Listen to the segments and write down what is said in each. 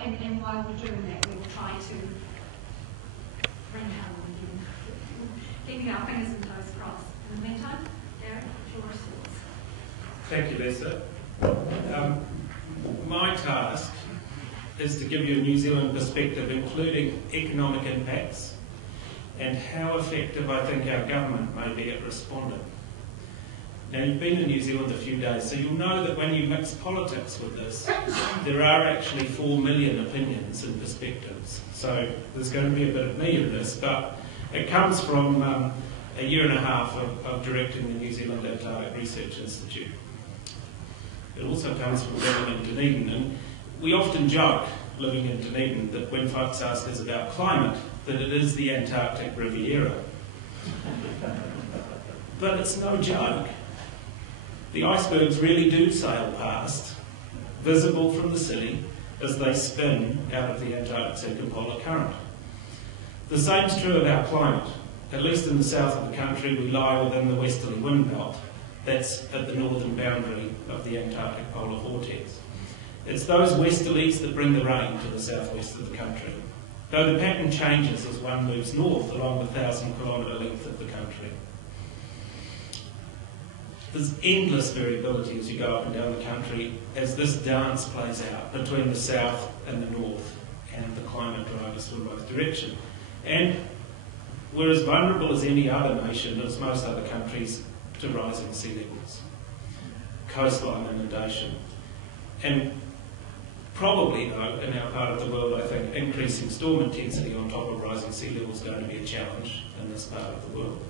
and while we're doing that, we will try to bring home again, keeping our fingers and toes crossed. In the meantime, Derek, the floor is yours. Thank you, Lisa. My task is to give you a New Zealand perspective, including economic impacts and how effective I think our government may be at responding. Now, you've been in New Zealand a few days, so you'll know that when you mix politics with this, there are actually 4 million opinions and perspectives. So there's going to be a bit of me in this, but it comes from a year and a half of directing the New Zealand Antarctic Research Institute. It also comes from living in Dunedin, and we often joke, living in Dunedin, that when folks ask us about climate, that it is the Antarctic Riviera. But it's no joke. The icebergs really do sail past, visible from the city, as they spin out of the Antarctic circumpolar current. The same's true of our climate. At least in the south of the country, we lie within the westerly wind belt. That's at the northern boundary of the Antarctic polar vortex. It's those westerlies that bring the rain to the southwest of the country, though the pattern changes as one moves north along the 1,000-kilometre length of the country. There's endless variability as you go up and down the country as this dance plays out between the south and the north, and the climate drivers from both directions. And we're as vulnerable as any other nation, as most other countries, to rising sea levels, coastline inundation, and probably, though, in our part of the world, I think increasing storm intensity on top of rising sea levels is going to be a challenge in this part of the world.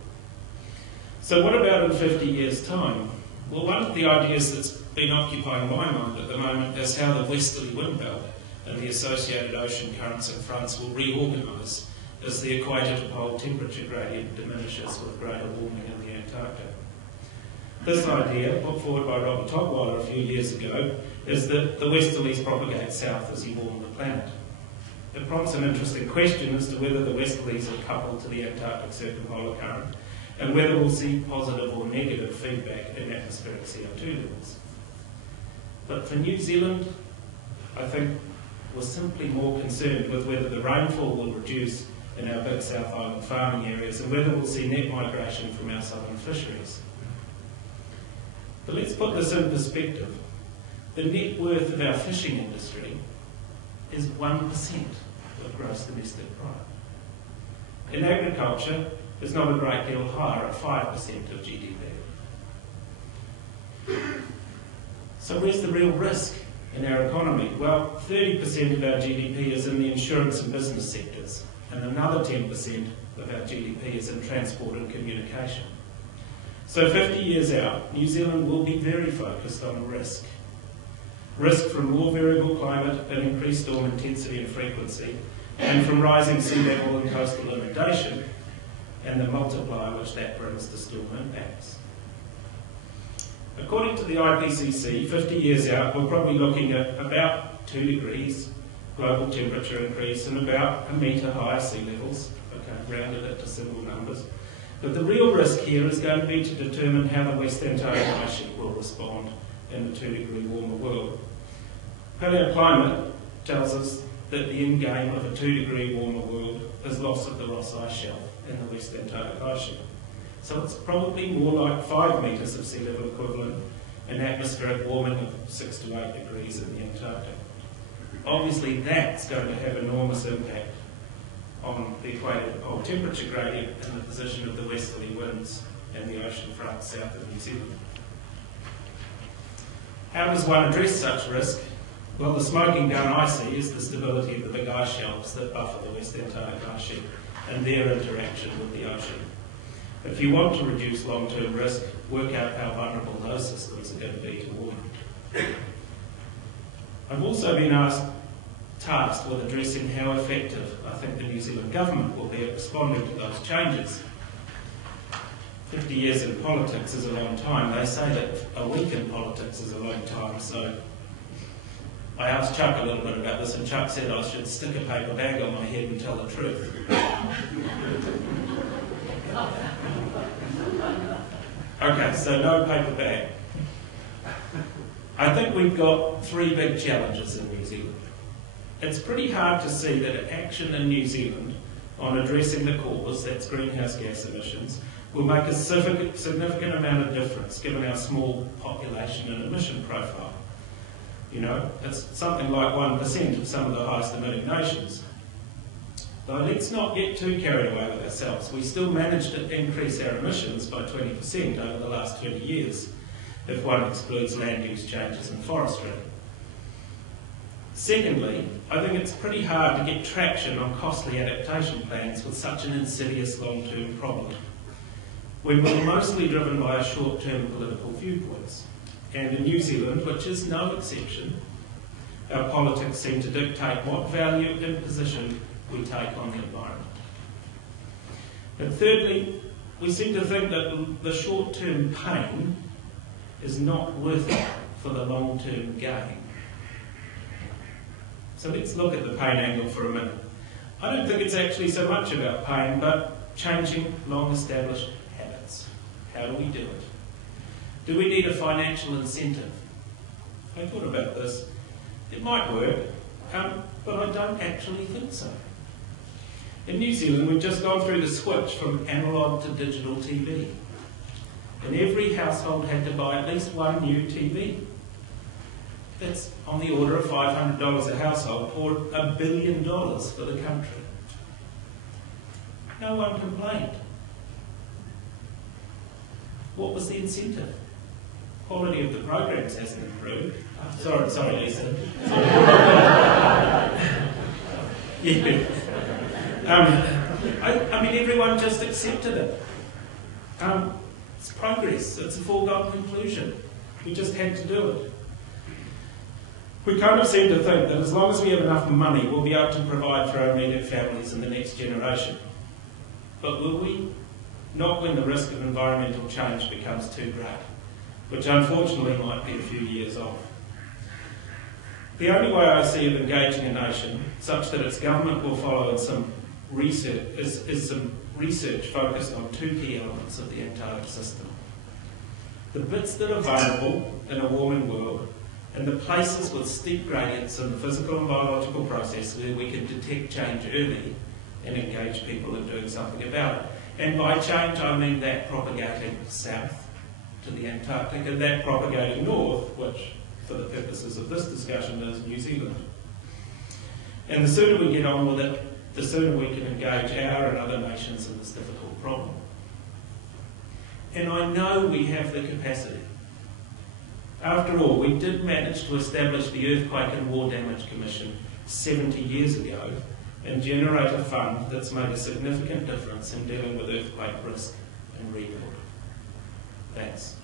So what about in 50 years' time? Well, one of the ideas that's been occupying my mind at the moment is how the westerly wind belt and the associated ocean currents and fronts will reorganise as the equator to pole temperature gradient diminishes with greater warming in the Antarctic. This idea, put forward by Robert Tocqueville a few years ago, is that the westerlies propagate south as you warm the planet. It prompts an interesting question as to whether the westerlies are coupled to the Antarctic circumpolar current and whether we'll see positive or negative feedback in atmospheric CO2 levels. But for New Zealand, I think we're simply more concerned with whether the rainfall will reduce in our big South Island farming areas and whether we'll see net migration from our southern fisheries. But let's put this in perspective. The net worth of our fishing industry is 1% of gross domestic product. In agriculture, it's not a great deal higher at 5% of GDP. So where's the real risk in our economy? Well, 30% of our GDP is in the insurance and business sectors, and another 10% of our GDP is in transport and communication. So 50 years out, New Zealand will be very focused on risk. Risk from more variable climate and increased storm intensity and frequency, and from rising sea level and coastal inundation, and the multiplier which that brings to storm impacts. According to the IPCC, 50 years out, we're probably looking at about 2 degrees global temperature increase and about 1 metre higher sea levels. Okay, rounded it to simple numbers. But the real risk here is going to be to determine how the West Antarctic ice sheet will respond in a 2-degree warmer world. Paleoclimate tells us that the end game of a 2-degree warmer world is loss of the Ross Ice Shelf in the West Antarctic ice sheet. So it's probably more like 5 metres of sea level equivalent and atmospheric warming of 6 to 8 degrees in the Antarctic. Obviously that's going to have enormous impact on the equator pole temperature gradient and the position of the westerly winds and the ocean front south of New Zealand. How does one address such risk? Well, the smoking gun I see is the stability of the big ice shelves that buffer the West Antarctic ice sheet and their interaction with the ocean. If you want to reduce long-term risk, work out how vulnerable those systems are going to be to warming. I've also been tasked with addressing how effective I think the New Zealand government will be at responding to those changes. 50 years in politics is a long time. They say that a week in politics is a long time, so I asked Chuck a little bit about this, and Chuck said I should stick a paper bag on my head and tell the truth. Okay, so no paper bag. I think we've got 3 big challenges in New Zealand. it's pretty hard to see that action in New Zealand on addressing the cause, that's greenhouse gas emissions, will make a significant amount of difference given our small population and emission profile. You know, it's something like 1% of some of the highest emitting nations. But let's not get too carried away with ourselves. We still managed to increase our emissions by 20% over the last 20 years, if one excludes land use changes in forestry. Secondly, I think it's pretty hard to get traction on costly adaptation plans with such an insidious long-term problem, when we're mostly driven by our short-term political viewpoints. And in New Zealand, which is no exception, our politics seem to dictate what value imposition we take on the environment. And thirdly, we seem to think that the short-term pain is not worth it for the long-term gain. So let's look at the pain angle for a minute. I don't think it's actually so much about pain, but changing long-established habits. How do we do it? Do we need a financial incentive? I thought about this. It might work, but I don't actually think so. In New Zealand, we've just gone through the switch from analogue to digital TV. And every household had to buy at least one new TV. That's on the order of $500 a household, or $1 billion for the country. No one complained. What was the incentive? Quality of the programs hasn't improved. Sorry, Lisa. Yeah. I mean, everyone just accepted it. It's progress. It's a foregone conclusion. We just had to do it. We kind of seem to think that as long as we have enough money, we'll be able to provide for our immediate families and the next generation. But will we? Not when the risk of environmental change becomes too great, which unfortunately might be a few years off. The only way I see of engaging a nation, such that its government will follow in some research, is some research focused on two key elements of the Antarctic system. The bits that are vulnerable in a warming world, and the places with steep gradients in the physical and biological process where we can detect change early and engage people in doing something about it. And by change I mean that propagating south to the Antarctic and that propagating north, which for the purposes of this discussion is New Zealand. And the sooner we get on with it, the sooner we can engage our and other nations in this difficult problem. And I know we have the capacity. After all, we did manage to establish the Earthquake and War Damage Commission 70 years ago and generate a fund that's made a significant difference in dealing with earthquake risk and rebuild. Thanks.